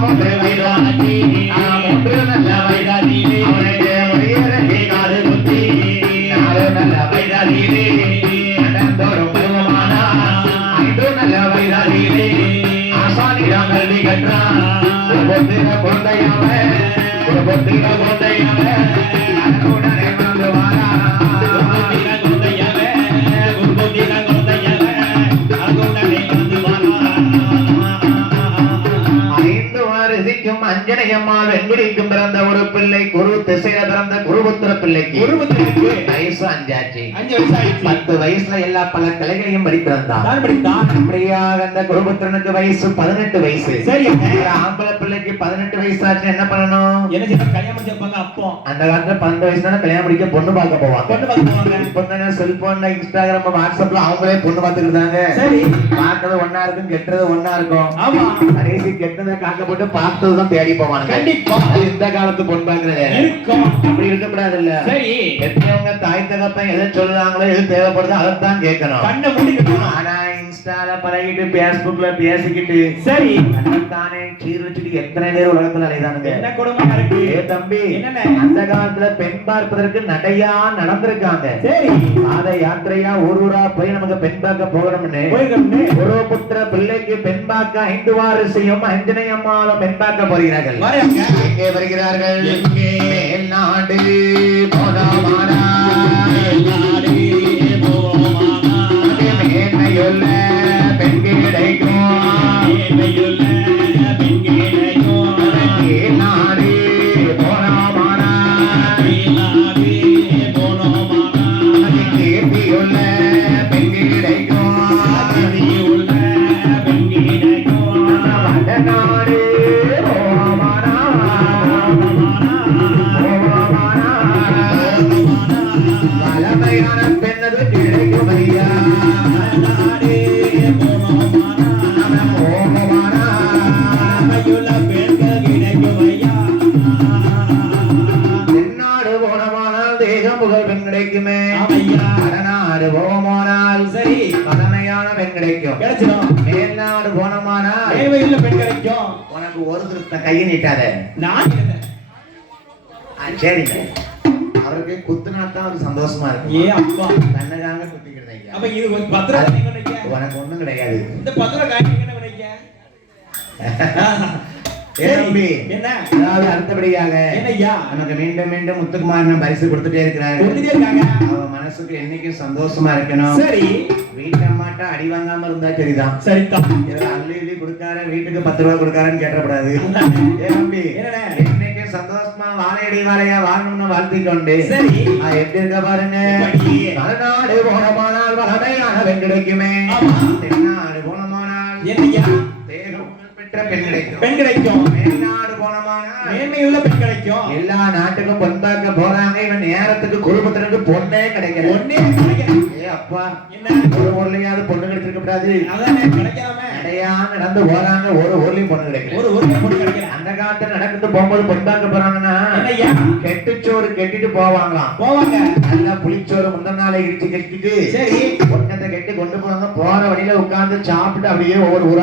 மூன்று வைராட்டி மூன்று நல்ல வைராட்டியிலே உயரங்கே காது குத்தி நாலு நல்ல வைராட்டியிலே நடந்தோறும் பருவமானா ஐந்து நல்ல வைராட்டியிலே ஆசானிடம் கல்வி கற்றான் குடும்பத்தில குழந்தையாவ உடனே வந்து வாரா அஞ்சனையம்மாள் வெண்குடிக்கும் பிறந்த ஒரு பிள்ளை குரு திசையில பிறந்த குருபுத்திர பிள்ளைக்கு வயசு 5 ஆச்சு. 10 வயசுல எல்லா பல கலைகளையும் படித்திருந்தான். அப்படியாக அந்த குருபுத்திரனுக்கு வயசு 18 வயசு. சரி, ஆம்பளை பிள்ளைக்கு 18 வயசு ஆச்சு என்ன பண்ணணும்? அந்த காலத்துல 12 வயசுல கல்யாணம் முடிக்க பொண்ணு பார்க்க போவாங்க. இப்ப செல்போன்ல இன்ஸ்டாகிராம் வாட்ஸ்அப்ல அவங்களே பொண்ணு பார்த்துக்கிட்டாங்க. சரி, பார்க்கறது ஒன்னா இருக்கும், கெட்டது ஒன்னா இருக்கும். ஆமா, கடைசி கெட்டதை காக்க போட்டு பார்த்ததுதான் தேடி போவாங்க. கண்டிப்பா இந்த காலத்து பொண்ணு பார்க்கறது இருக்கும். அப்படி இருக்கக்கூடாது இல்ல. சரி, பெற்றவங்க தாய் தகப்பன் எதை சொல்றாங்களோ எது தேவைப்படுதோ அதைத்தான் கேட்கணும். கண்ணை மூடிக்கணும். ஆனா இன்ஸ்டால பழகிட்டு பேஸ்புக்ல பேசிக்கிட்டு சரி தானே சீர் வச்சுட்டு எத்தனை பேர் உலகத்துல அலைதானுங்க. என்ன கொடுமை இருக்கு. ஏ தம்பி, அந்த காலத்துல பெண் பார்ப்பதற்கு நடையா நடந்திருக்காங்க. சரி, பாத யாத்திரையா ஊரூரா போய் நமக்கு பெண் பார்க்க போகணும்னு ஒரு புத்திர பிள்ளைக்கு பெண் பார்க்க 5 வாரிசையும் அஞ்சனையம்மாளும் பெண் பார்க்க போகிறார்கள். எங்கே வருகிறார்கள்? மேல்நாடு போனோமானா மேன்மையுள்ள பெண் கிடைக்கும். நாடு போனோமானா கீர்த்தியுள்ள பெண் கிடைக்கும். வடநாடு பழமையான பெண்ணது கிடைக்கும் ஐயா. தென்னாடு போனமானால் தேகம் புகழ் பெண் கிடைக்குமே. வடநாடு போனமானால் சரி பழமையான பெண் கிடைக்கும். மேல்நாடு போனமானால் பெண் கிடைக்கும். உனக்கு ஒரு திருத்த கையை நீட்டாத. நான் சரி, அவருக்கு குத்துனாத்தான் அவருக்கு சந்தோஷமா இருக்கு. ஏ அப்பா, தன்னகாங்க குத்திக்கிறீங்க. அப்ப இது பத்திரம் உனக்கு ஒண்ணும் கிடையாது. இந்த பத்திரம் என்ன கிடைக்க என்ன அதாவது அடுத்தபடியாக என்னையா நமக்கு மீண்டும் மீண்டும் முத்துக்குமாரன் பரிசு கொடுத்துட்டே இருக்கிறாங்க. அவன் மனசுக்கு என்னைக்கும் சந்தோஷமா இருக்கணும். சரி, வீட்டு அம்மாட்ட அடி வாங்காம இருந்தா சரிதான். சரிதான், அள்ளி அள்ளி கொடுக்காரு வீட்டுக்கு 10 ரூபாய் கொடுக்காருன்னு கேட்டப்படாது. தம்பி, என்னைக்கு சந்தோஷமா வாழையடி வாழையா வாழணும்னு வாழ்த்திக்கொண்டு சரி எப்படி இருக்க பாருங்க. மறுநாடு போனமானால் வளமையான பெண் கிடைக்குமே. தென்னாடு போனமானால் என்னையா பெண் கிடைக்கும். பெண் கிடைக்கும். மேல்நாடு போனமானால் மேன்மையுள்ள பெண் கிடைக்கும். எல்லா நாட்டுக்கும் பொன் பார்க்க போறாங்க. இவன் நேரத்துக்கு குடும்பத்தினருக்கு பொண்ணே கிடைக்கல. ஒண்ணே கிடைக்கல. ஏ அப்பா, என்ன ஒரு ஊர்லயாவது பொண்ணு கிடைச்சிருக்க கூடாது? அதானே கிடைக்காம நடையா நடந்து போறாங்க. ஒரு ஊர்லயும் பொண்ணு கிடைக்கல. ஒரு ஊர்லயும் பொண்ணு கிடைக்கல. அந்த காலத்துல நடந்து போகும்போது பொன் பார்க்க போறாங்கன்னா கெட்டுச்சோறு கெட்டிட்டு போவாங்களாம். போவாங்க. நல்லா புளிச்சோறு முந்தின நாளை இடிச்சு கெட்டிட்டு சரி பொண்ணத்தை கெட்டி கொண்டு போவாங்க. போற வழியில உட்கார்ந்து சாப்பிட்டு அப்படியே ஒவ்வொரு